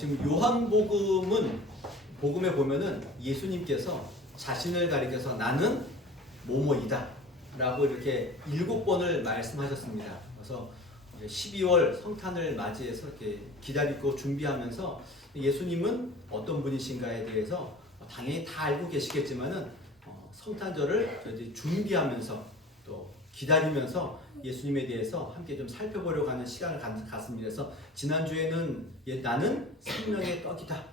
지금 요한복음은 복음에 보면은 예수님께서 자신을 가리켜서 나는 뭐뭐이다 라고 이렇게 7번을 말씀하셨습니다. 그래서 12월 성탄을 맞이해서 이렇게 기다리고 준비하면서 예수님은 어떤 분이신가에 대해서 당연히 다 알고 계시겠지만은 성탄절을 준비하면서 또 기다리면서 예수님에 대해서 함께 좀 살펴보려고 하는 시간을 갖습니다. 그래서 지난주에는 나는 생명의 떡이다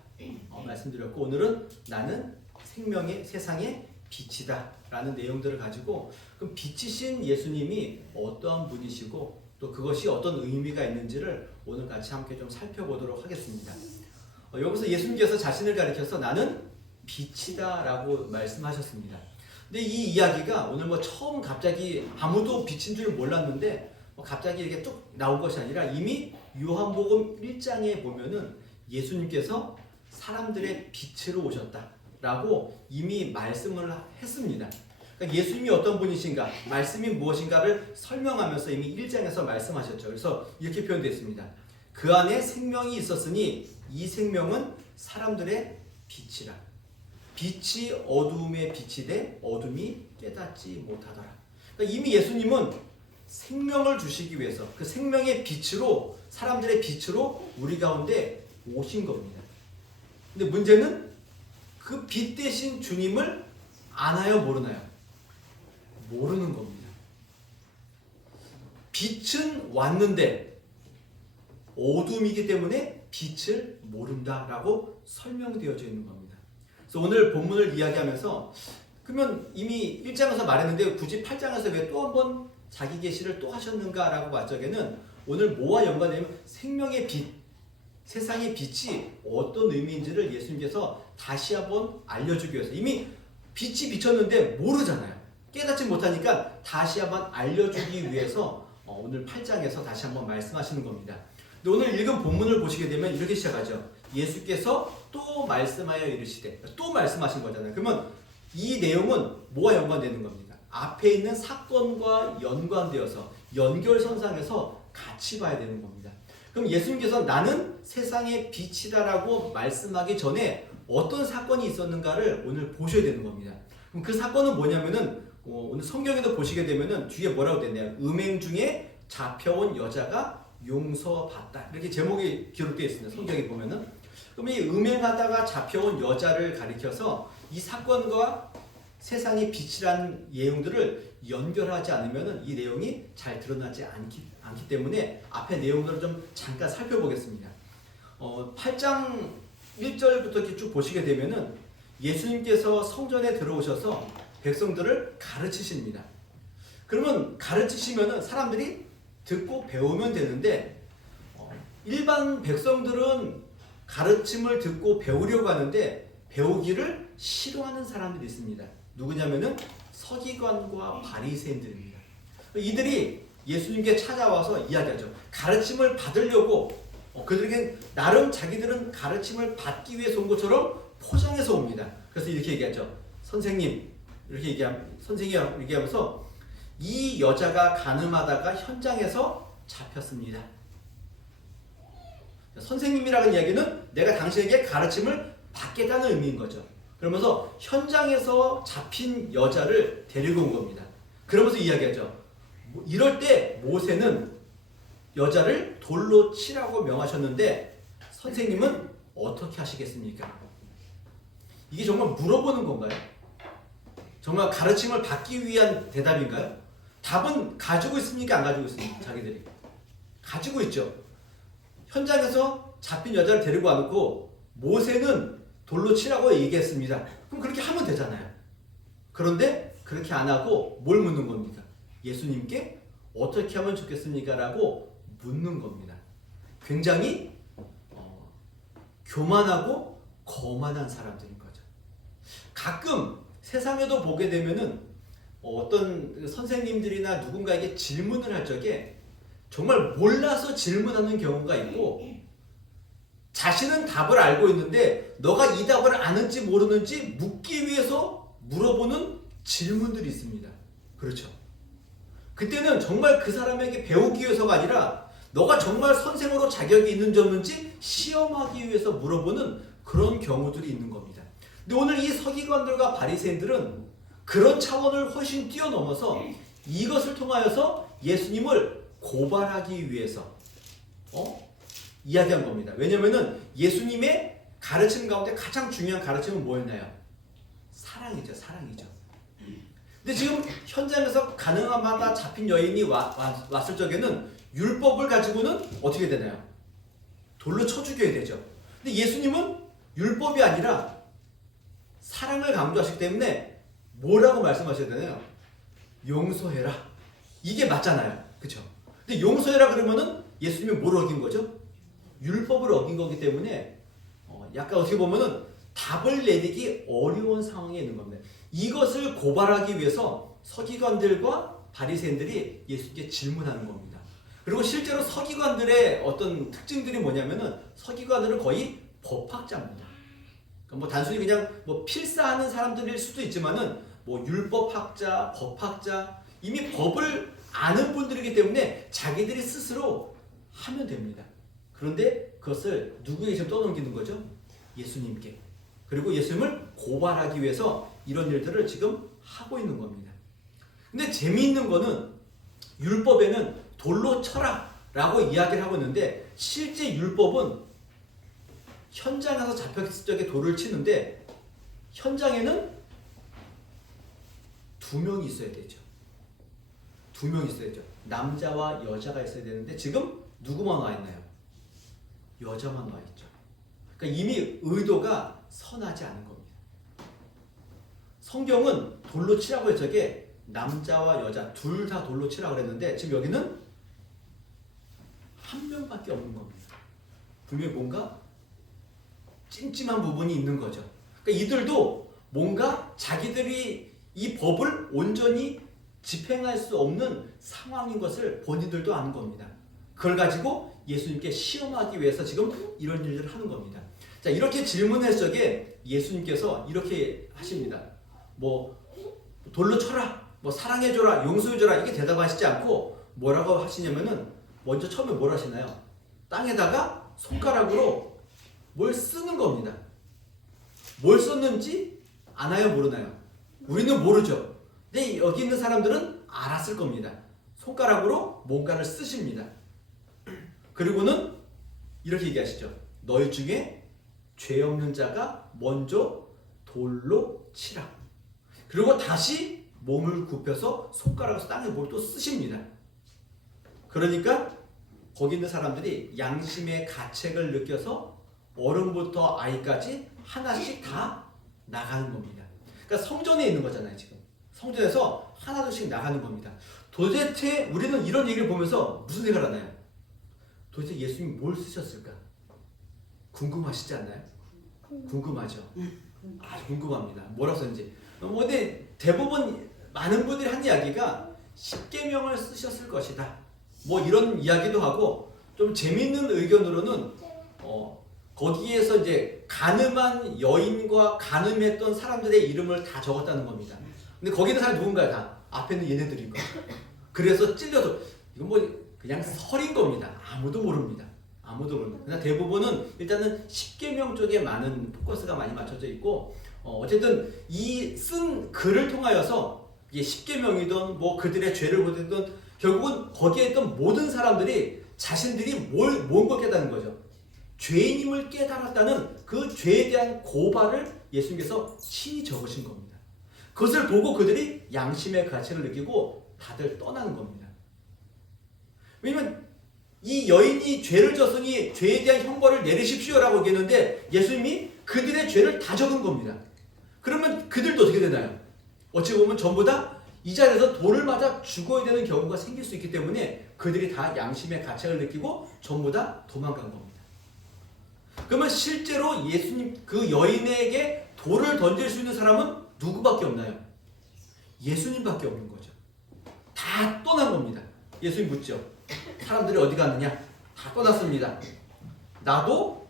말씀드렸고, 오늘은 나는 생명의 세상의 빛이다 라는 내용들을 가지고, 그럼 빛이신 예수님이 어떠한 분이시고 또 그것이 어떤 의미가 있는지를 오늘 같이 함께 좀 살펴보도록 하겠습니다. 여기서 예수님께서 자신을 가리켜서 나는 빛이다 라고 말씀하셨습니다. 근데 이 이야기가 오늘 처음 갑자기 아무도 빛인 줄 몰랐는데 갑자기 이렇게 뚝 나온 것이 아니라 이미 요한복음 1장에 보면은 예수님께서 사람들의 빛으로 오셨다라고 이미 말씀을 했습니다. 그러니까 예수님이 어떤 분이신가, 말씀이 무엇인가를 설명하면서 이미 1장에서 말씀하셨죠. 그래서 이렇게 표현되어 있습니다. 그 안에 생명이 있었으니 이 생명은 사람들의 빛이라. 빛이 어둠에 빛이 돼 어둠이 깨닫지 못하더라. 그러니까 이미 예수님은 생명을 주시기 위해서 그 생명의 빛으로, 사람들의 빛으로 우리 가운데 오신 겁니다. 근데 문제는 그 빛 대신 주님을 아나요, 모르나요? 모르는 겁니다. 빛은 왔는데 어둠이기 때문에 빛을 모른다라고 설명되어져 있는 겁니다. 그래서 오늘 본문을 이야기하면서 그러면 이미 1장에서 말했는데 굳이 8장에서 왜 또 한 번 자기 계시를 또 하셨는가라고 봤적에는 오늘 뭐와 연관되면 생명의 빛, 세상의 빛이 어떤 의미인지를 예수님께서 다시 한번 알려주기 위해서, 이미 빛이 비쳤는데 모르잖아요. 깨닫지 못하니까 다시 한번 알려주기 위해서 오늘 8장에서 다시 한번 말씀하시는 겁니다. 근데 오늘 읽은 본문을 보시게 되면 이렇게 시작하죠. 예수께서 또 말씀하여 이르시되, 또 말씀하신 거잖아요. 그러면 이 내용은 뭐와 연관되는 겁니까? 앞에 있는 사건과 연관되어서 연결선상에서 같이 봐야 되는 겁니다. 그럼 예수님께서 나는 세상의 빛이다라고 말씀하기 전에 어떤 사건이 있었는가를 오늘 보셔야 되는 겁니다. 그럼 그 사건은 뭐냐면은 오늘 성경에도 보시게 되면은 뒤에 뭐라고 되나요? 음행 중에 잡혀온 여자가 용서받다, 이렇게 제목이 기록되어 있습니다. 성경에 보면은. 그럼 이 음행하다가 잡혀온 여자를 가리켜서 이 사건과 세상의 빛이라는 내용들을 연결하지 않으면 이 내용이 잘 드러나지 않기 때문에 앞에 내용들을 좀 잠깐 살펴보겠습니다. 8장 1절부터 이렇게 쭉 보시게 되면은 예수님께서 성전에 들어오셔서 백성들을 가르치십니다. 그러면 가르치시면은 사람들이 듣고 배우면 되는데, 일반 백성들은 가르침을 듣고 배우려고 하는데 배우기를 싫어하는 사람들이 있습니다. 누구냐면은 서기관과 바리새인들입니다. 이들이 예수님께 찾아와서 이야기하죠. 가르침을 받으려고 그들에게 나름 자기들은 가르침을 받기 위해서 온 것처럼 포장해서 옵니다. 그래서 이렇게 얘기하죠. 선생님, 이렇게 얘기하면서 이 여자가 간음하다가 현장에서 잡혔습니다. 선생님이라는 이야기는 내가 당신에게 가르침을 받겠다는 의미인 거죠. 그러면서 현장에서 잡힌 여자를 데리고 온 겁니다. 그러면서 이야기하죠. 이럴 때 모세는 여자를 돌로 치라고 명하셨는데 선생님은 어떻게 하시겠습니까? 이게 정말 물어보는 건가요? 정말 가르침을 받기 위한 대답인가요? 답은 가지고 있습니까? 안 가지고 있습니까? 자기들이 가지고 있죠. 현장에서 잡힌 여자를 데리고 와놓고 모세는 돌로 치라고 얘기했습니다. 그럼 그렇게 하면 되잖아요. 그런데 그렇게 안 하고 뭘 묻는 겁니까? 예수님께 어떻게 하면 좋겠습니까? 라고 묻는 겁니다. 굉장히 교만하고 거만한 사람들인 거죠. 가끔 세상에도 보게 되면은 어떤 선생님들이나 누군가에게 질문을 할 적에 정말 몰라서 질문하는 경우가 있고, 자신은 답을 알고 있는데 너가 이 답을 아는지 모르는지 묻기 위해서 물어보는 질문들이 있습니다. 그렇죠. 그때는 정말 그 사람에게 배우기 위해서가 아니라 너가 정말 선생으로 자격이 있는지 없는지 시험하기 위해서 물어보는 그런 경우들이 있는 겁니다. 근데 오늘 이 서기관들과 바리새인들은 그런 차원을 훨씬 뛰어넘어서 이것을 통하여서 예수님을 고발하기 위해서 이야기한 겁니다. 왜냐하면 예수님의 가르침 가운데 가장 중요한 가르침은 뭐였나요? 사랑이죠. 사랑이죠. 근데 지금 현장에서 가늠하다 잡힌 여인이 왔을 적에는 율법을 가지고는 어떻게 되나요? 돌로 쳐 죽여야 되죠. 근데 예수님은 율법이 아니라 사랑을 강조하시기 때문에 뭐라고 말씀하셔야 되나요? 용서해라. 이게 맞잖아요. 그렇죠? 근데 용서해라 그러면은 예수님이 뭘 어긴 거죠? 율법을 어긴 거기 때문에 약간 어떻게 보면은 답을 내리기 어려운 상황에 있는 겁니다. 이것을 고발하기 위해서 서기관들과 바리새인들이 예수님께 질문하는 겁니다. 그리고 실제로 서기관들의 어떤 특징들이 뭐냐면은 서기관들은 거의 법학자입니다. 그러니까 단순히 그냥 필사하는 사람들일 수도 있지만은 율법학자, 법학자, 이미 법을 아는 분들이기 때문에 자기들이 스스로 하면 됩니다. 그런데 그것을 누구에게 지금 떠넘기는 거죠? 예수님께. 그리고 예수님을 고발하기 위해서 이런 일들을 지금 하고 있는 겁니다. 근데 재미있는 거는 율법에는 돌로 쳐라 라고 이야기를 하고 있는데 실제 율법은 현장에서 잡혔을 적에 돌을 치는데 현장에는 2명이 있어야 되죠. 2명이 있어야 되죠. 남자와 여자가 있어야 되는데 지금 누구만 와 있나요? 여자만 와 있죠. 그러니까 이미 의도가 선하지 않은 겁니다. 성경은 돌로 치라고 했을 적에 남자와 여자 둘 다 돌로 치라고 그랬는데 지금 여기는 한 명밖에 없는 겁니다. 분명히 뭔가 찜찜한 부분이 있는 거죠. 그러니까 이들도 뭔가 자기들이 이 법을 온전히 집행할 수 없는 상황인 것을 본인들도 아는 겁니다. 그걸 가지고 예수님께 시험하기 위해서 지금 이런 일들을 하는 겁니다. 자, 이렇게 질문했을 적에 예수님께서 이렇게 하십니다. 돌로 쳐라, 사랑해줘라, 용서해줘라 이게 대답하시지 않고 뭐라고 하시냐면은 먼저 처음에 뭘 하시나요? 땅에다가 손가락으로 뭘 쓰는 겁니다. 뭘 썼는지 아나요? 모르나요? 우리는 모르죠. 근데 여기 있는 사람들은 알았을 겁니다. 손가락으로 뭔가를 쓰십니다. 그리고는 이렇게 얘기하시죠. 너희 중에 죄 없는 자가 먼저 돌로 치라. 그리고 다시 몸을 굽혀서 손가락으로 땅에 뭘 또 쓰십니다. 그러니까 거기 있는 사람들이 양심의 가책을 느껴서 어른부터 아이까지 하나씩 다 나가는 겁니다. 그러니까 성전에 있는 거잖아요. 지금 성전에서 하나둘씩 나가는 겁니다. 도대체 우리는 이런 얘기를 보면서 무슨 생각을 하나요? 도대체 예수님이 뭘 쓰셨을까? 궁금하시지 않나요? 궁금하죠. 아주 궁금합니다. 뭐라고 썼는지. 근데 대부분 많은 분들이 한 이야기가 십계명을 쓰셨을 것이다. 이런 이야기도 하고 좀 재밌는 의견으로는 거기에서 이제 가늠한 여인과 가늠했던 사람들의 이름을 다 적었다는 겁니다. 근데 거기 있는 사람이 누군가요? 다 앞에 있는 얘네들인 거예요. 그래서 찔려서 이건 그냥 설인 겁니다. 아무도 모릅니다. 아무도 모릅니다. 그러나 대부분은 일단은 십계명 쪽에 많은 포커스가 많이 맞춰져 있고 어쨌든 이 쓴 글을 통하여서 이게 십계명이든 그들의 죄를 보든 결국은 거기에 있던 모든 사람들이 자신들이 뭔 깨닫는 거죠. 죄인임을 깨달았다는 그 죄에 대한 고발을 예수님께서 친히 적으신 겁니다. 그것을 보고 그들이 양심의 가책을 느끼고 다들 떠나는 겁니다. 왜냐하면 이 여인이 죄를 졌으니 죄에 대한 형벌을 내리십시오라고 얘기했는데 예수님이 그들의 죄를 다 적은 겁니다. 그러면 그들도 어떻게 되나요? 어찌 보면 전부 다 이 자리에서 돌을 맞아 죽어야 되는 경우가 생길 수 있기 때문에 그들이 다 양심의 가책을 느끼고 전부 다 도망간 겁니다. 그러면 실제로 예수님 그 여인에게 돌을 던질 수 있는 사람은 누구밖에 없나요? 예수님밖에 없는 거죠. 다 떠난 겁니다. 예수님 묻죠. 사람들이 어디 갔느냐? 다 떠났습니다. 나도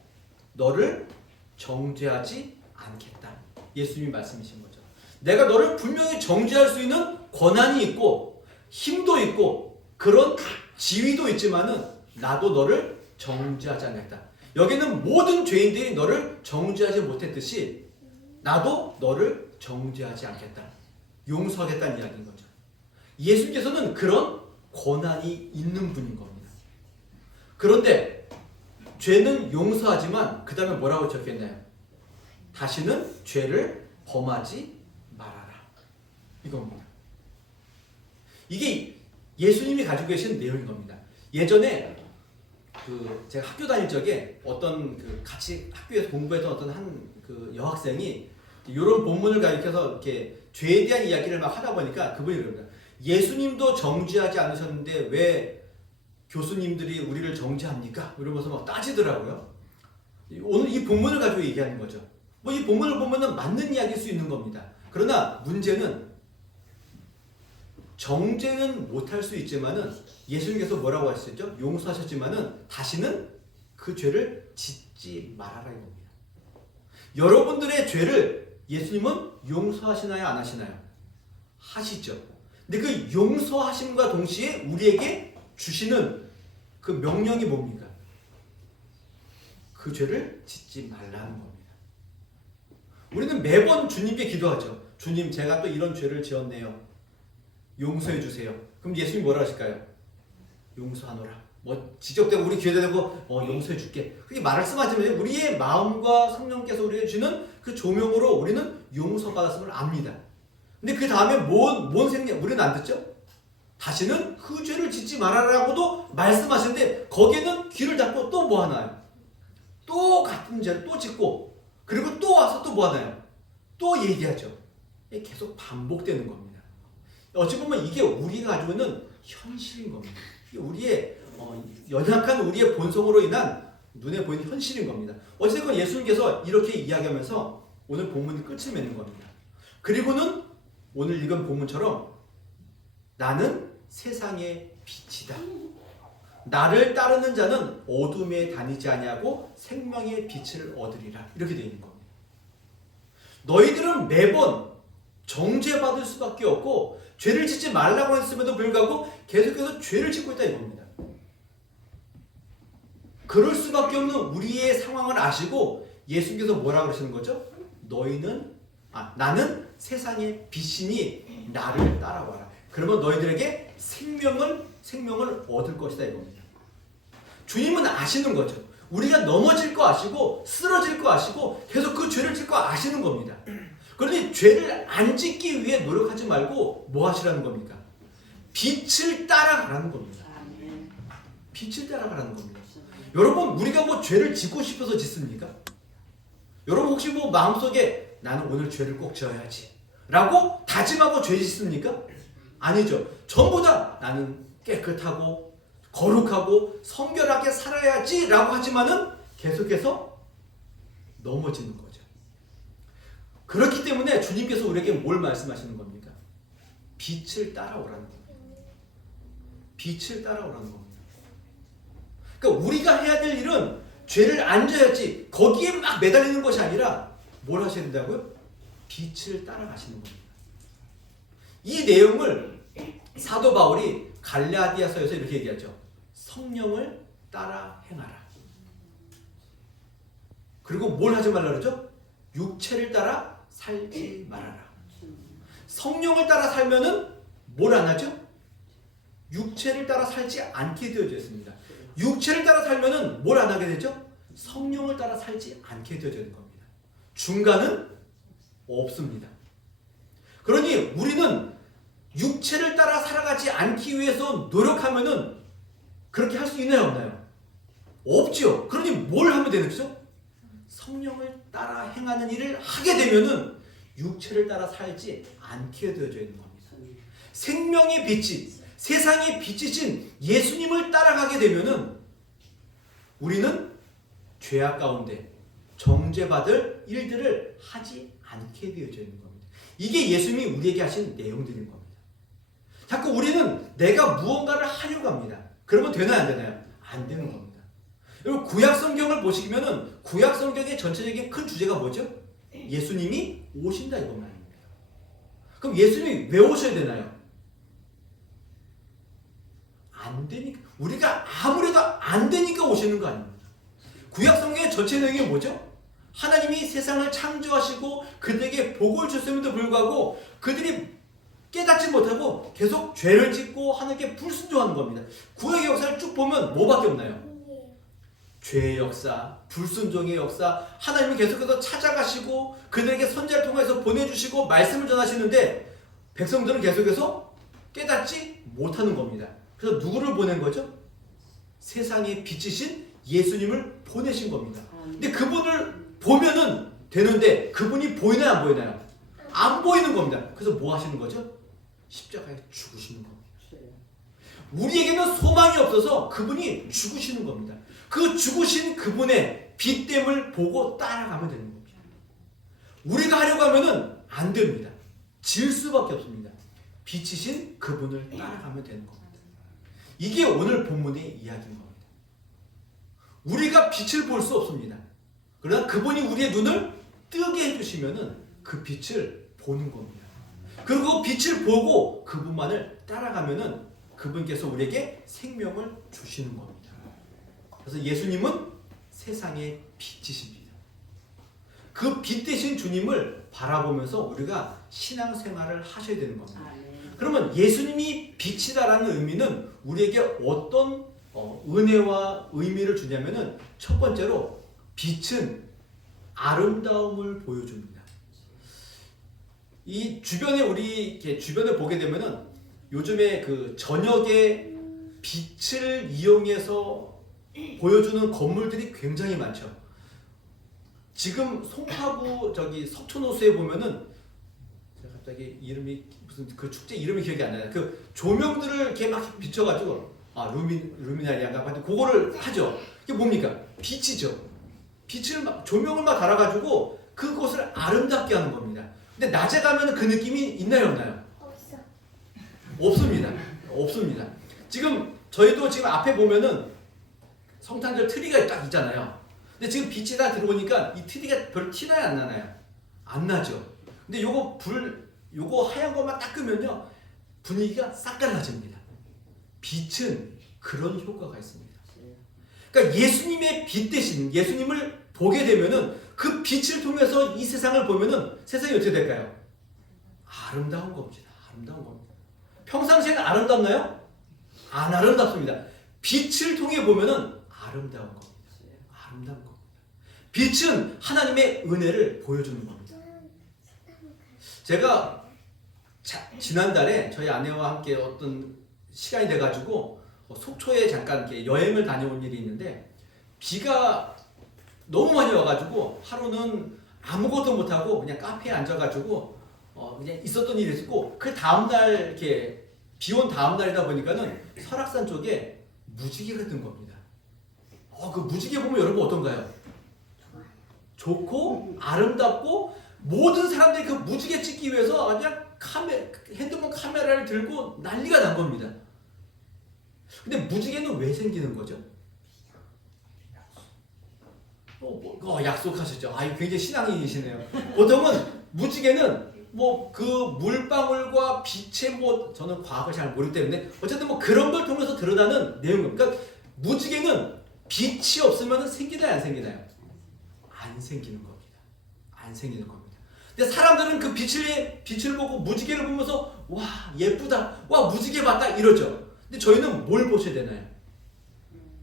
너를 정죄하지 않겠다. 예수님이 말씀이신 거죠. 내가 너를 분명히 정죄할 수 있는 권한이 있고 힘도 있고 그런 지위도 있지만은 나도 너를 정죄하지 않겠다. 여기는 모든 죄인들이 너를 정죄하지 못했듯이 나도 너를 정죄하지 않겠다. 용서하겠다는 이야기인 거죠. 예수님께서는 그런 권한이 있는 분인 겁니다. 그런데 죄는 용서하지만 그 다음에 뭐라고 적혀있나요? 다시는 죄를 범하지 말아라. 이겁니다. 이게 예수님이 가지고 계신 내용인 겁니다. 예전에 제가 학교 다닐 적에 어떤 같이 학교에서 공부했던 어떤 한 여학생이 이런 본문을 가리켜서 이렇게 죄에 대한 이야기를 막 하다 보니까 그분이 그럽니다. 예수님도 정죄하지 않으셨는데 왜 교수님들이 우리를 정죄합니까? 이러면서 막 따지더라고요. 오늘 이 본문을 가지고 얘기하는 거죠. 뭐 이 본문을 보면은 맞는 이야기일 수 있는 겁니다. 그러나 문제는 정죄는 못할 수 있지만은 예수님께서 뭐라고 하셨죠? 용서하셨지만은 다시는 그 죄를 짓지 말아라 이겁니다. 여러분들의 죄를 예수님은 용서하시나요? 안 하시나요? 하시죠. 근데 그 용서하심과 동시에 우리에게 주시는 그 명령이 뭡니까? 그 죄를 짓지 말라는 겁니다. 우리는 매번 주님께 기도하죠. 주님, 제가 또 이런 죄를 지었네요. 용서해 주세요. 그럼 예수님이 뭐라 하실까요? 용서하노라. 뭐 지적되고 우리 귀에다 대고 용서해 줄게. 그게 말씀하지만 우리의 마음과 성령께서 우리에게 주는 그 조명으로 우리는 용서받았음을 압니다. 근데 그 다음에 뭔 생각 우리는 안 듣죠? 다시는 그 죄를 짓지 말아라고도 말씀하시는데 거기에는 귀를 닫고 또 뭐 하나요? 또 같은 죄를 또 짓고 그리고 또 와서 또 뭐 하나요? 또 얘기하죠. 계속 반복되는 겁니다. 어찌 보면 이게 우리가 가지고 있는 현실인 겁니다. 이게 우리의 연약한 우리의 본성으로 인한 눈에 보이는 현실인 겁니다. 어쨌든 예수님께서 이렇게 이야기하면서 오늘 본문이 끝을 맺는 겁니다. 그리고는 오늘 읽은 본문처럼 나는 세상의 빛이다. 나를 따르는 자는 어둠에 다니지 아니하고 생명의 빛을 얻으리라. 이렇게 되어 있는 겁니다. 너희들은 매번 정죄받을 수밖에 없고 죄를 짓지 말라고 했음에도 불구하고 계속해서 죄를 짓고 있다 이겁니다. 그럴 수밖에 없는 우리의 상황을 아시고 예수님께서 뭐라고 그러시는 거죠? 나는 세상의 빛이니 나를 따라와라. 그러면 너희들에게 생명을 얻을 것이다 이겁니다. 주님은 아시는 거죠. 우리가 넘어질 거 아시고 쓰러질 거 아시고 계속 그 죄를 짓고 아시는 겁니다. 그런데 죄를 안 짓기 위해 노력하지 말고 뭐 하시라는 겁니까? 빛을 따라가라는 겁니다. 빛을 따라가라는 겁니다. 여러분 우리가 뭐 죄를 짓고 싶어서 짓습니까? 여러분 혹시 뭐 마음속에 나는 오늘 죄를 꼭 지어야지 라고 다짐하고 죄 짓습니까? 아니죠. 전부 다 나는 깨끗하고 거룩하고 성결하게 살아야지 라고 하지만은 계속해서 넘어지는 거죠. 그렇기 때문에 주님께서 우리에게 뭘 말씀하시는 겁니까? 빛을 따라오라는 겁니다. 빛을 따라오라는 겁니다. 그러니까 우리가 해야 될 일은 죄를 안 져야지 거기에 막 매달리는 것이 아니라 뭘 하셔야 된다고요? 빛을 따라가시는 겁니다. 이 내용을 사도 바울이 갈라디아서에서 이렇게 얘기하죠. 성령을 따라 행하라. 그리고 뭘 하지 말라 그러죠? 육체를 따라 살지 말아라. 성령을 따라 살면은 뭘 안 하죠? 육체를 따라 살지 않게 되어져 있습니다. 육체를 따라 살면은 뭘 안 하게 되죠? 성령을 따라 살지 않게 되어져 있는 겁니다. 중간은 없습니다. 그러니 우리는 육체를 따라 살아가지 않기 위해서 노력하면은 그렇게 할 수 있나요, 없나요? 없죠. 그러니 뭘 하면 되는 거죠? 성령을 따라 행하는 일을 하게 되면은 육체를 따라 살지 않게 되어져 있는 겁니다. 생명의 빛이 세상의 빛이신 예수님을 따라가게 되면은 우리는 죄악 가운데 정죄받을 일들을 하지 않게 되어져 있는 겁니다. 이게 예수님이 우리에게 하신 내용들인 겁니다. 자꾸 우리는 내가 무언가를 하려고 합니다. 그러면 되나요, 안 되나요? 안 되는 겁니다. 여러분 구약 성경을 보시면은 구약 성경의 전체적인 큰 주제가 뭐죠? 예수님이 오신다 이것만 아닙니까? 그럼 예수님이 왜 오셔야 되나요? 안 되니까. 우리가 아무래도 안 되니까 오시는 거 아닙니까? 구약 성경의 전체 내용이 뭐죠? 하나님이 세상을 창조하시고 그들에게 복을 주셨음에도 불구하고 그들이 깨닫지 못하고 계속 죄를 짓고 하나님께 불순종하는 겁니다. 구약의 역사를 쭉 보면 뭐밖에 없나요? 죄의 역사, 불순종의 역사, 하나님이 계속해서 찾아가시고 그들에게 선지자를 통해서 보내주시고 말씀을 전하시는데 백성들은 계속해서 깨닫지 못하는 겁니다. 그래서 누구를 보낸 거죠? 세상의 빛이신 예수님을 보내신 겁니다. 근데 그분을 보면은 되는데 그분이 보이나요, 안 보이나요? 안 보이는 겁니다. 그래서 뭐 하시는 거죠? 십자가에 죽으시는 겁니다. 우리에게는 소망이 없어서 그분이 죽으시는 겁니다. 그 죽으신 그분의 빛됨을 보고 따라가면 되는 겁니다. 우리가 하려고 하면은 안 됩니다. 질 수밖에 없습니다. 빛이신 그분을 따라가면 되는 겁니다. 이게 오늘 본문의 이야기인 겁니다. 우리가 빛을 볼 수 없습니다. 그러나 그분이 우리의 눈을 뜨게 해주시면은 그 빛을 보는 겁니다. 그리고 빛을 보고 그분만을 따라가면은 그분께서 우리에게 생명을 주시는 겁니다. 그래서 예수님은 세상의 빛이십니다. 그 빛 대신 주님을 바라보면서 우리가 신앙생활을 하셔야 되는 겁니다. 그러면 예수님이 빛이다라는 의미는 우리에게 어떤 은혜와 의미를 주냐면은 첫 번째로 빛은 아름다움을 보여줍니다. 이 주변에 우리 이렇게 주변에 보게 되면은 요즘에 그 저녁에 빛을 이용해서 보여주는 건물들이 굉장히 많죠. 지금 송파구 저기 석촌호수에 보면은 제가 갑자기 이름이 무슨 그 축제 이름이 기억이 안 나요. 그 조명들을 이렇게 막 비춰가지고 루미나리아가 그거를 하죠. 이게 뭡니까? 빛이죠. 빛을 막 조명을 막 달아가지고 그곳을 아름답게 하는 겁니다. 근데 낮에 가면 그 느낌이 있나요, 없나요? 없습니다. 없습니다. 지금 저희도 지금 앞에 보면은 성탄절 트리가 딱 있잖아요. 근데 지금 빛이 다 들어오니까 이 트리가 별 티나요, 안 나나요? 안 나죠. 근데 요거 하얀 것만 딱 끄면요 분위기가 싹 달라집니다. 빛은 그런 효과가 있습니다. 그러니까 예수님의 빛 대신 예수님을 보게 되면은 그 빛을 통해서 이 세상을 보면은 세상이 어떻게 될까요? 아름다운 겁니다. 아름다운 겁니다. 평상시에는 아름답나요? 안 아름답습니다. 빛을 통해 보면은 아름다운 겁니다. 아름다운 겁니다. 빛은 하나님의 은혜를 보여주는 겁니다. 제가 지난달에 저희 아내와 함께 어떤 시간이 돼가지고 속초에 잠깐 이렇게 여행을 다녀온 일이 있는데 비가 너무 많이 와가지고 하루는 아무것도 못하고 그냥 카페에 앉아가지고 그냥 있었던 일이 있었고 그 다음날 이렇게 비 온 다음날이다 보니까는 설악산 쪽에 무지개가 뜬 겁니다. 그 무지개 보면 여러분 어떤가요? 좋고 아름답고 모든 사람들이 그 무지개 찍기 위해서 그냥 핸드폰 카메라를 들고 난리가 난 겁니다. 근데 무지개는 왜 생기는 거죠? 약속하셨죠. 굉장히 신앙인이시네요. 보통은 무지개는 그 물방울과 빛의 저는 과학을 잘 모르기 때문에 어쨌든 그런 걸 통해서 드러나는 내용입니다. 그러니까 무지개는 빛이 없으면 생기나요, 안 생기나요? 안 생기는 겁니다. 안 생기는 겁니다. 근데 사람들은 그 빛을 보고 무지개를 보면서 와 예쁘다, 와 무지개 봤다 이러죠. 근데 저희는 뭘 보셔야 되나요?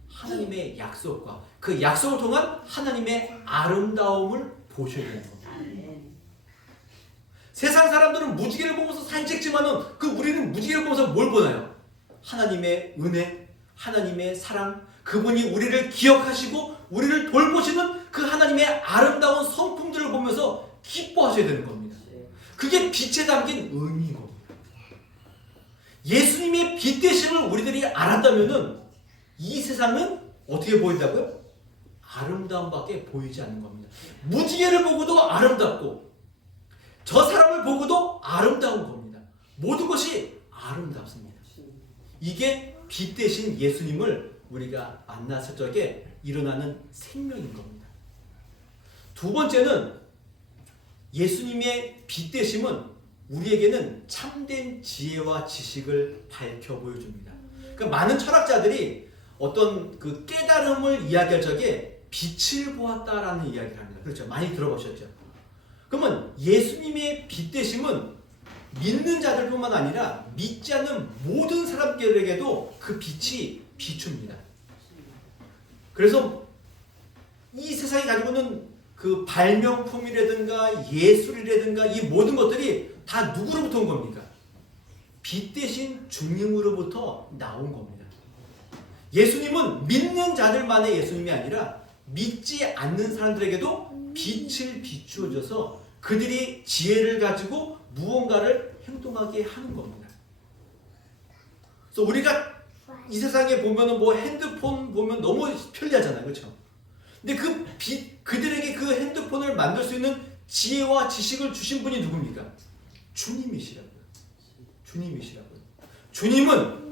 하나님의 약속과 그 약속을 통한 하나님의 아름다움을 보셔야 되는 겁니다. 세상 사람들은 무지개를 보면서 사진 찍지만은 우리는 무지개를 보면서 뭘 보나요? 하나님의 은혜, 하나님의 사랑, 그분이 우리를 기억하시고 우리를 돌보시는 그 하나님의 아름다운 성품들을 보면서 기뻐하셔야 되는 겁니다. 그게 빛에 담긴 의미인 겁니다. 예수님의 빛 되심을 우리들이 알았다면은 이 세상은 어떻게 보인다고요? 아름다움밖에 보이지 않는 겁니다. 무지개를 보고도 아름답고 저 사람을 보고도 아름다운 겁니다. 모든 것이 아름답습니다. 이게 빛 대신 예수님을 우리가 만났을 적에 일어나는 생명인 겁니다. 두 번째는 예수님의 빛 되심은 우리에게는 참된 지혜와 지식을 밝혀 보여줍니다. 그러니까 많은 철학자들이 어떤 그 깨달음을 이야기할 적에 빛을 보았다라는 이야기를 합니다. 그렇죠? 많이 들어보셨죠? 그러면 예수님의 빛 되심은 믿는 자들뿐만 아니라 믿지 않는 모든 사람들에게도 그 빛이 비춥니다. 그래서 이 세상이 가지고 있는 그 발명품이라든가 예술이라든가 이 모든 것들이 다 누구로부터 온 겁니까? 빛 대신 주님으로부터 나온 겁니다. 예수님은 믿는 자들만의 예수님이 아니라 믿지 않는 사람들에게도 빛을 비추어줘서 그들이 지혜를 가지고 무언가를 행동하게 하는 겁니다. 그래서 우리가 이 세상에 보면은 뭐 핸드폰 보면 너무 편리하잖아요. 그렇죠? 근데 그 그들에게 그 핸드폰을 만들 수 있는 지혜와 지식을 주신 분이 누굽니까? 주님이시라고요. 주님이시라고요. 주님은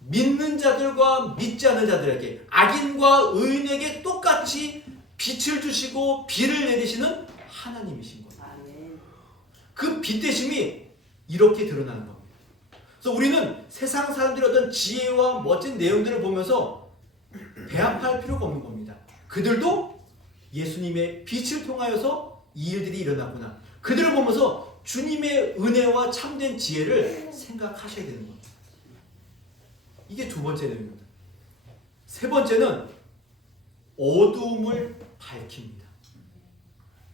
믿는 자들과 믿지 않는 자들에게, 악인과 의인에게 똑같이 빛을 주시고 비를 내리시는 하나님이신 거예요. 그 빛 대심이 이렇게 드러나는 겁니다. 그래서 우리는 세상 사람들의 어떤 지혜와 멋진 내용들을 보면서 배합할 필요가 없는 겁니다. 그들도 예수님의 빛을 통하여서 이 일들이 일어났구나. 그들을 보면서 주님의 은혜와 참된 지혜를 생각하셔야 되는 겁니다. 이게 두 번째 내용입니다. 세 번째는 어두움을 밝힙니다.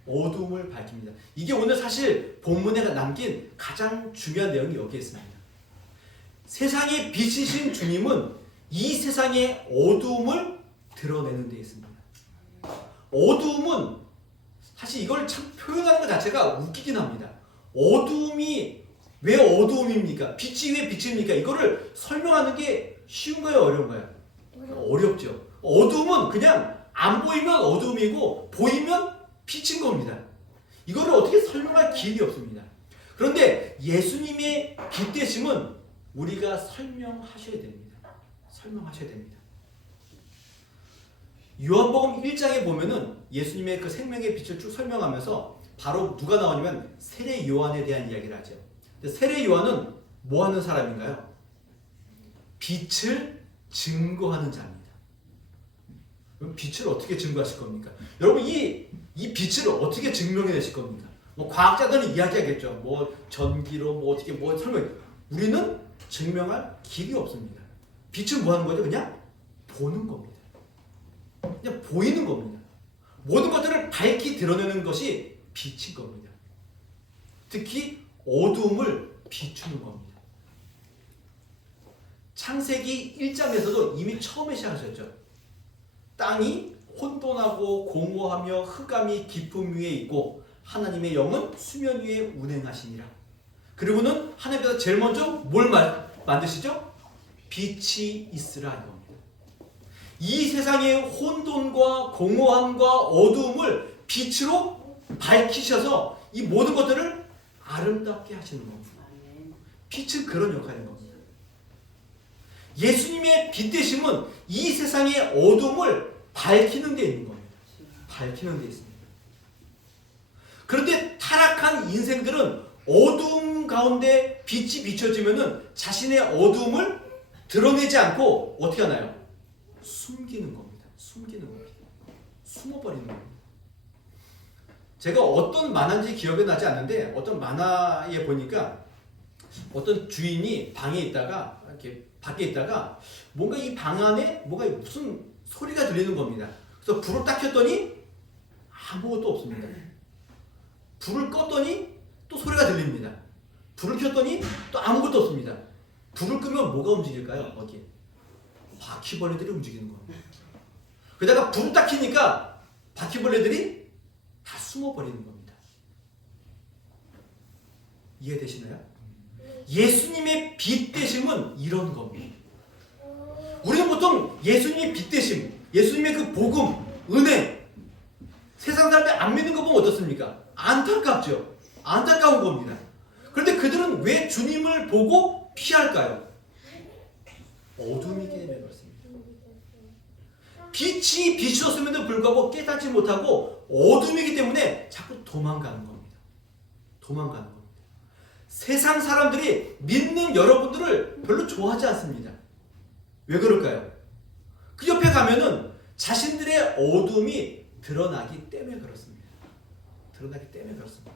어두움을 밝힙니다. 이게 오늘 사실 본문에 남긴 가장 중요한 내용이 여기에 있습니다. 세상의 빛이신 주님은 이 세상의 어두움을 드러내는 데 있습니다. 어두움은 사실 이걸 참 표현하는 것 자체가 웃기긴 합니다. 어두움이 왜 어두움입니까? 빛이 왜 빛입니까? 이거를 설명하는 게 쉬운가요? 어려운가요? 어렵죠. 어두움은 그냥 안 보이면 어두움이고 보이면 빛인 겁니다. 이거를 어떻게 설명할 길이 없습니다. 그런데 예수님의 빛 되심은 우리가 설명하셔야 됩니다. 설명하셔야 됩니다. 요한복음 1장에 보면은 예수님의 그 생명의 빛을 쭉 설명하면서 바로 누가 나오냐면 세례 요한에 대한 이야기를 하죠. 세례 요한은 뭐 하는 사람인가요? 빛을 증거하는 자입니다. 그럼 빛을 어떻게 증거하실 겁니까? 여러분 이 빛을 어떻게 증명해내실 겁니까? 뭐 과학자들은 이야기하겠죠. 뭐 전기로 뭐 어떻게 뭐 설명. 우리는 증명할 길이 없습니다. 빛은 뭐 하는 거죠? 그냥 보는 겁니다. 그냥 보이는 겁니다. 모든 것들을 밝히 드러내는 것이 빛인 겁니다. 특히 어두움을 비추는 겁니다. 창세기 1장에서도 이미 처음에 시작하셨죠. 땅이 혼돈하고 공허하며 흑암이 깊음 위에 있고 하나님의 영은 수면 위에 운행하시니라. 그리고는 하나님께서 제일 먼저 뭘 만드시죠? 빛이 있으라 이겁니다. 이 세상의 혼돈과 공허함과 어두움을 빛으로 밝히셔서 이 모든 것들을 아름답게 하시는 겁니다. 빛은 그런 역할인 겁니다. 예수님의 빛 되심은 이 세상의 어둠을 밝히는 데 있는 겁니다. 밝히는 데 있습니다. 그런데 타락한 인생들은 어두움 가운데 빛이 비춰지면은 자신의 어두움을 드러내지 않고 어떻게 하나요? 숨기는 겁니다. 숨기는 겁니다. 숨어버리는 겁니다. 제가 어떤 만화인지 기억이 나지 않는데 어떤 만화에 보니까 어떤 주인이 방에 있다가 이렇게 밖에 있다가 뭔가 이 방 안에 뭔가 무슨 소리가 들리는 겁니다. 그래서 불을 딱 켰더니 아무것도 없습니다. 불을 껐더니 또 소리가 들립니다. 불을 켰더니 또 아무것도 없습니다. 불을 끄면 뭐가 움직일까요? 거기에 바퀴벌레들이 움직이는 겁니다. 그러다가 불을 딱 켜니까 바퀴벌레들이 다 숨어버리는 겁니다. 이해되시나요? 예수님의 빛 되심은 이런 겁니다. 우리는 보통 예수님의 빛 되심, 예수님의 그 복음, 은혜, 세상 사람들 안 믿는 거 보면 어떻습니까? 안타깝죠. 안타까운 겁니다. 그런데 그들은 왜 주님을 보고 피할까요? 어둠이기 때문에 그렇습니다. 빛이 비추었음에도 불구하고 깨닫지 못하고 어둠이기 때문에 자꾸 도망가는 겁니다. 도망가는 겁니다. 세상 사람들이 믿는 여러분들을 별로 좋아하지 않습니다. 왜 그럴까요? 그 옆에 가면은 자신들의 어둠이 드러나기 때문에 그렇습니다. 드러나기 때문에 그렇습니다.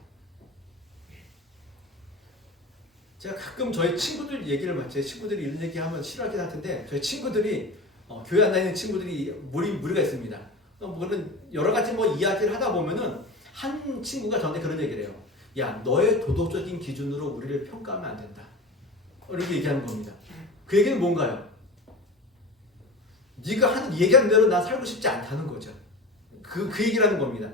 제가 가끔 저희 친구들 얘기를 제 친구들이 이런 얘기하면 싫어하긴 할 텐데 저희 친구들이 교회 안 다니는 친구들이 무리가 있습니다. 그런 여러 가지 이야기를 하다 보면은 한 친구가 저한테 그런 얘기를 해요. 야, 너의 도덕적인 기준으로 우리를 평가하면 안 된다. 이렇게 얘기하는 겁니다. 그 얘기는 뭔가요? 네가 얘기하는 대로 난 살고 싶지 않다는 거죠. 그 얘기를 하는 겁니다.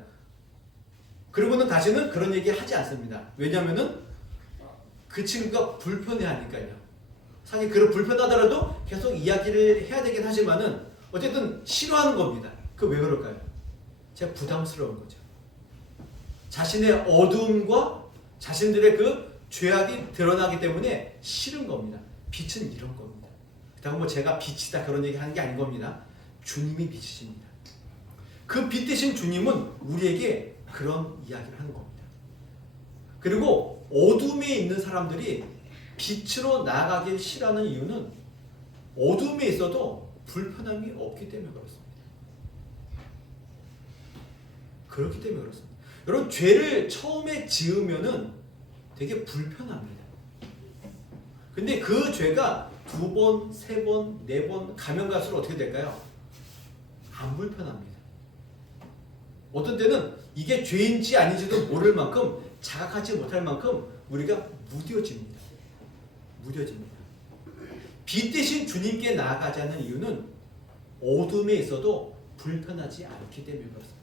그리고는 다시는 그런 얘기 하지 않습니다. 왜냐하면은 그 친구가 불편해하니까요. 사실 그런 불편하더라도 계속 이야기를 해야 되긴 하지만은 어쨌든 싫어하는 겁니다. 그 왜 그럴까요? 제가 부담스러운 거죠. 자신의 어두움과 자신들의 그 죄악이 드러나기 때문에 싫은 겁니다. 빛은 이런 겁니다. 그렇다고 제가 빛이다 그런 얘기 하는 게 아닌 겁니다. 주님이 빛이십니다. 그 빛 대신 주님은 우리에게 그런 이야기를 하는 겁니다. 그리고 어둠에 있는 사람들이 빛으로 나아가길 싫어하는 이유는 어둠에 있어도 불편함이 없기 때문에 그렇습니다. 그렇기 때문에 그렇습니다. 여러분, 죄를 처음에 지으면은 되게 불편합니다. 근데 그 죄가 2번, 3번, 4번 가면 갈수록 어떻게 될까요? 안 불편합니다. 어떤 때는 이게 죄인지 아닌지도 모를 만큼, 자각하지 못할 만큼 우리가 무뎌집니다. 무뎌집니다. 빛 대신 주님께 나아가자는 이유는 어둠에 있어도 불편하지 않기 때문에 그렇습니다.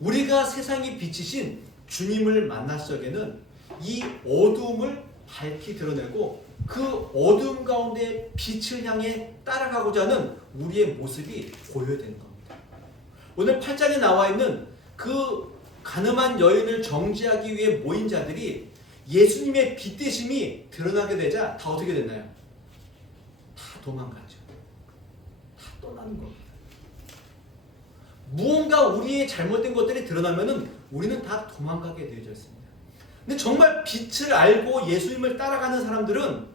우리가 세상이 빛이신 주님을 만날 적에는 이 어둠을 밝히 드러내고 그 어둠 가운데 빛을 향해 따라가고자 하는 우리의 모습이 보여되는 겁니다. 오늘 8장에 나와 있는 그 가늠한 여인을 정죄하기 위해 모인 자들이 예수님의 빛 되심이 드러나게 되자 다 어떻게 됐나요? 다 도망가죠. 다 떠나는 겁니다. 무언가 우리의 잘못된 것들이 드러나면은 우리는 다 도망가게 되어져 있습니다. 근데 정말 빛을 알고 예수님을 따라가는 사람들은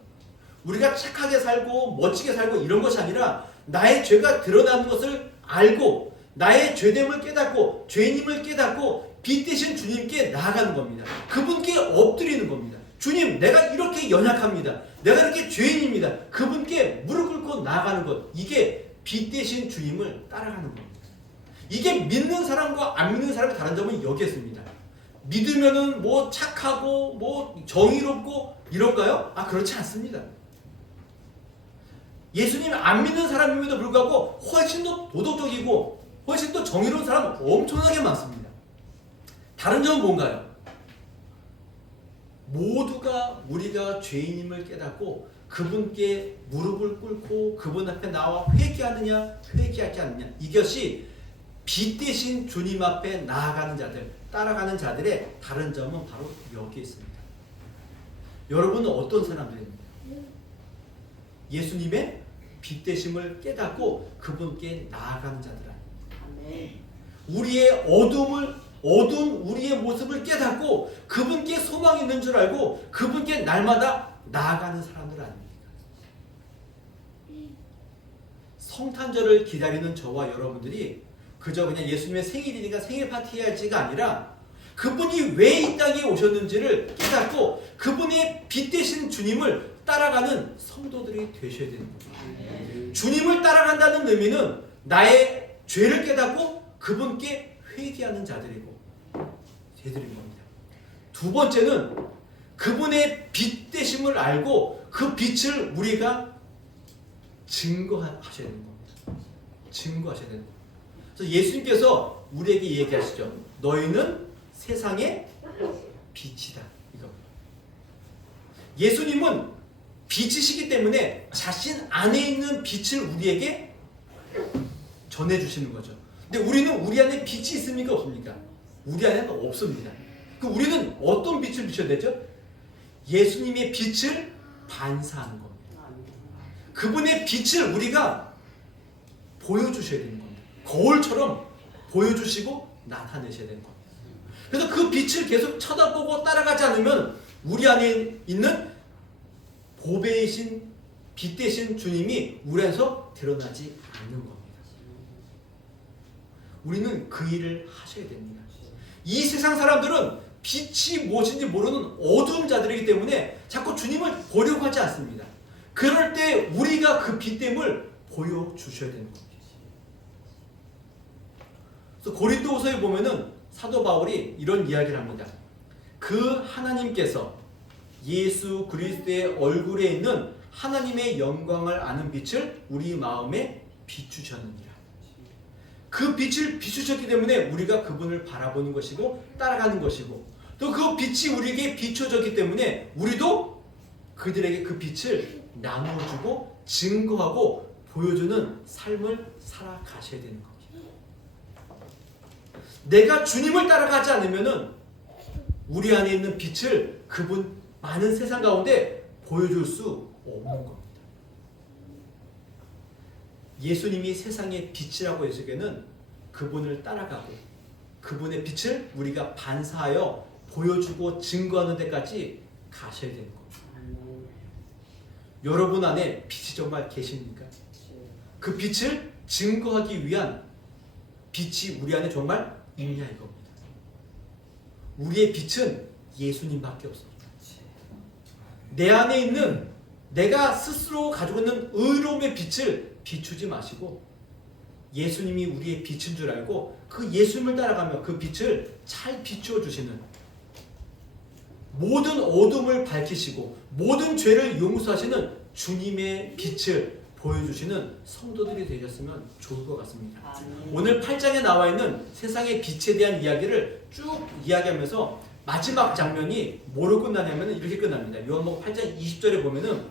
우리가 착하게 살고 멋지게 살고 이런 것이 아니라 나의 죄가 드러나는 것을 알고 나의 죄됨을 깨닫고 죄인임을 깨닫고 빛 대신 주님께 나아가는 겁니다. 그분께 엎드리는 겁니다. 주님, 내가 이렇게 연약합니다. 내가 이렇게 죄인입니다. 그분께 무릎 꿇고 나아가는 것. 이게 빛 대신 주님을 따라가는 겁니다. 이게 믿는 사람과 안 믿는 사람의 다른 점은 여기에 있습니다. 믿으면은 착하고 정의롭고 이런가요? 그렇지 않습니다. 예수님 안 믿는 사람임에도 불구하고 훨씬 더 도덕적이고 훨씬 더 정의로운 사람 엄청나게 많습니다. 다른 점은 뭔가요? 모두가 우리가 죄인임을 깨닫고 그분께 무릎을 꿇고 그분 앞에 나와 회개하느냐 회개하지 않느냐, 이것이 빛 대신 주님 앞에 나아가는 자들, 따라가는 자들의 다른 점은 바로 여기에 있습니다. 여러분은 어떤 사람들입니까? 예수님의 빛 되심을 깨닫고 그분께 나아가는 자들 아닙니까? 우리의 어두운 우리의 모습을 깨닫고 그분께 소망이 있는 줄 알고 그분께 날마다 나아가는 사람들 아닙니까? 성탄절을 기다리는 저와 여러분들이 그저 그냥 예수님의 생일이니까 생일 파티 해야지가 아니라 그분이 왜 이 땅에 오셨는지를 깨닫고 그분의 빛 되신 주님을 따라가는 성도들이 되셔야 되는 겁니다. 주님을 따라간다는 의미는 나의 죄를 깨닫고 그분께 회개하는 자들이고 되드린 겁니다. 두 번째는 그분의 빛 되심을 알고 그 빛을 우리가 증거하셔야 되는 겁니다. 증거하셔야 되는 겁니다. 그래서 예수님께서 우리에게 얘기하시죠. 너희는 세상의 빛이다. 이겁니다. 예수님은 빛이시기 때문에 자신 안에 있는 빛을 우리에게 전해주시는 거죠. 근데 우리는 우리 안에 빛이 있습니까? 없습니까? 우리 안에는 없습니다. 그럼 우리는 어떤 빛을 비춰야 되죠? 예수님의 빛을 반사하는 겁니다. 그분의 빛을 우리가 보여주셔야 되는 겁니다. 거울처럼 보여주시고 나타내셔야 되는 겁니다. 그래서 그 빛을 계속 쳐다보고 따라가지 않으면 우리 안에 있는 보배이신 빛 대신 주님이 우리 안에서 드러나지 않는 겁니다. 우리는 그 일을 하셔야 됩니다. 이 세상 사람들은 빛이 무엇인지 모르는 어두운 자들이기 때문에 자꾸 주님을 보려고 하지 않습니다. 그럴 때 우리가 그 빛됨을 보여주셔야 되는 겁니다. 그래서 고린도후서에 보면은 사도 바울이 이런 이야기를 합니다. 그 하나님께서 예수 그리스도의 얼굴에 있는 하나님의 영광을 아는 빛을 우리 마음에 비추셨느니라. 그 빛을 비추셨기 때문에 우리가 그분을 바라보는 것이고 따라가는 것이고, 또 그 빛이 우리에게 비춰졌기 때문에 우리도 그들에게 그 빛을 나누어주고 증거하고 보여주는 삶을 살아가셔야 되는 겁니다. 내가 주님을 따라가지 않으면은 우리 안에 있는 빛을 그분 많은 세상 가운데 보여줄 수 없는 겁니다. 예수님이 세상의 빛이라고 해서에는 그분을 따라가고 그분의 빛을 우리가 반사하여 보여주고 증거하는 데까지 가셔야 되는 겁니다. 여러분 안에 빛이 정말 계십니까? 그 빛을 증거하기 위한 빛이 우리 안에 정말 있냐 이겁니다. 우리의 빛은 예수님밖에 없습니다. 내 안에 있는 내가 스스로 가지고 있는 의로움의 빛을 비추지 마시고 예수님이 우리의 빛인 줄 알고 그 예수님을 따라가며 그 빛을 잘 비추어 주시는, 모든 어둠을 밝히시고 모든 죄를 용서하시는 주님의 빛을 보여주시는 성도들이 되셨으면 좋을 것 같습니다. 오늘 8장에 나와 있는 세상의 빛에 대한 이야기를 쭉 이야기하면서 마지막 장면이 뭐로 끝나냐면 이렇게 끝납니다. 요한복음 8장 20절에 보면은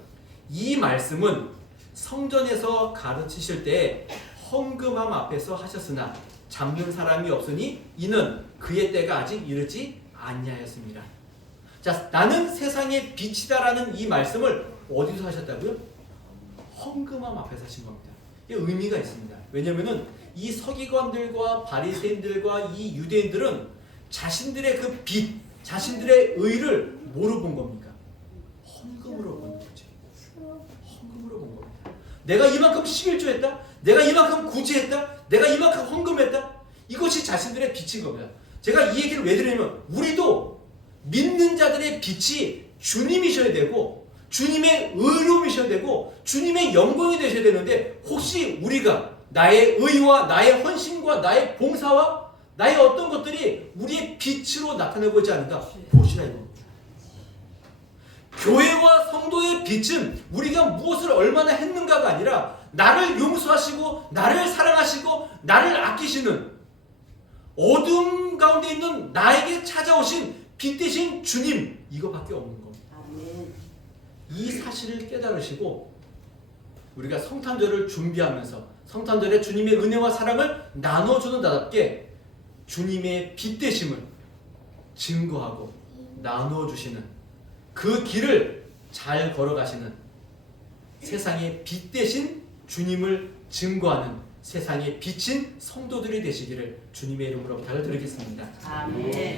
이 말씀은 성전에서 가르치실 때 헌금함 앞에서 하셨으나 잡는 사람이 없으니 이는 그의 때가 아직 이르지 아니하였습니다. 자, 나는 세상의 빛이다라는 이 말씀을 어디서 하셨다고요? 헌금함 앞에서 하신 겁니다. 이게 의미가 있습니다. 왜냐하면은 이 서기관들과 바리새인들과 이 유대인들은 자신들의 그 빛, 자신들의 의를 뭐로 본 겁니까? 헌금으로 본 거지. 헌금으로 본 겁니다. 내가 이만큼 11조했다? 내가 이만큼 구제했다? 내가 이만큼 헌금했다? 이것이 자신들의 빛인 겁니다. 제가 이 얘기를 왜 드리냐면 우리도 믿는 자들의 빛이 주님이셔야 되고 주님의 의로움이셔야 되고 주님의 영광이 되셔야 되는데, 혹시 우리가 나의 의와 나의 헌신과 나의 봉사와 나의 어떤 것들이 우리의 빛으로 나타내고 있지 않는가 보시라 이겁니다. 교회와 성도의 빛은 우리가 무엇을 얼마나 했는가가 아니라 나를 용서하시고 나를 사랑하시고 나를 아끼시는, 어둠 가운데 있는 나에게 찾아오신 빛 대신 주님, 이거밖에 없는 겁니다. 이 사실을 깨달으시고 우리가 성탄절을 준비하면서 성탄절에 주님의 은혜와 사랑을 나눠주는 자답게 주님의 빛 되심을 증거하고 나누어주시는 그 길을 잘 걸어가시는, 세상의 빛 대신 주님을 증거하는 세상의 빛인 성도들이 되시기를 주님의 이름으로 부탁을 드리겠습니다. 아멘.